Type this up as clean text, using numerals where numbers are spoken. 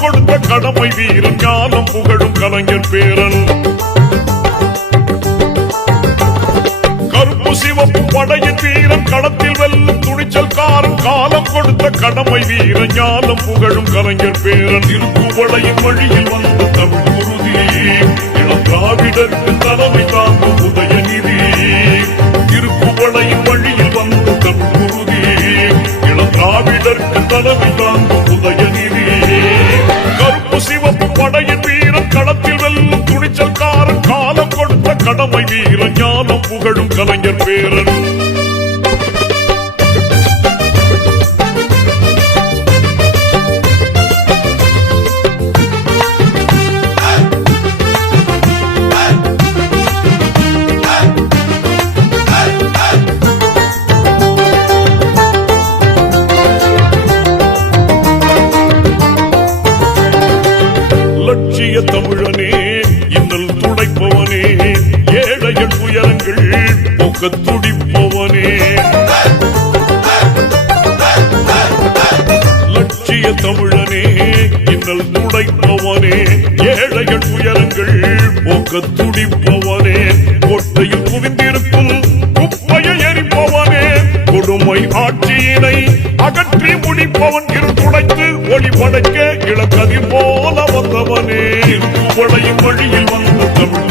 கொடுத்த கடமை வீரன் ஞானம் புகழும் கலைஞர் பேரன். கருப்பு சிவப்பு படையின் வீரன் களத்தில் வெல்லும் துணிச்சல்காரன் காலம் கொடுத்த கடமை வீரன் ஞானம் புகழும் கலைஞர் பேரன். திருக்குவளையின் வழியில் வந்த தமிழ் குருதி இளம் திராவிடருக்கு தலைமை தாங்கும் உதயநிதி. திருக்குவளையின் வழியில் வந்த தமிழ் குருதி இளம் திராவிடருக்கு தலைமை தாங்கும் உதயநிதி. கருப்பு சிவப்பு படையின் வீரன் களத்தில் வெல்லும் துணிச்சல்காரன் காலம் கொடுத்த கடமை வீரன் ஞானம் புகழும் கலைஞர் பேரன். லட்சிய தமிழனே இன்னல் துடைப்பவனே ஏழைகள் உயரங்கள் போக்க துடிப்பவனே. லட்சிய தமிழனே இன்னல் துடைப்பவனே ஏழைகள் உயரங்கள் போக்க துடிப்பவனே. கோட்டையில் குவிந்திருக்கும் குப்பையை எரிப்பவனே கொடுமை ஆட்சியினை அகற்றி முடிப்பவன். இரு துடைத்து ஒளி படைக்க இளக்கதிர் போல வந்தவனே. திருக்குவளையின் வழியில் வந்த தமிழ்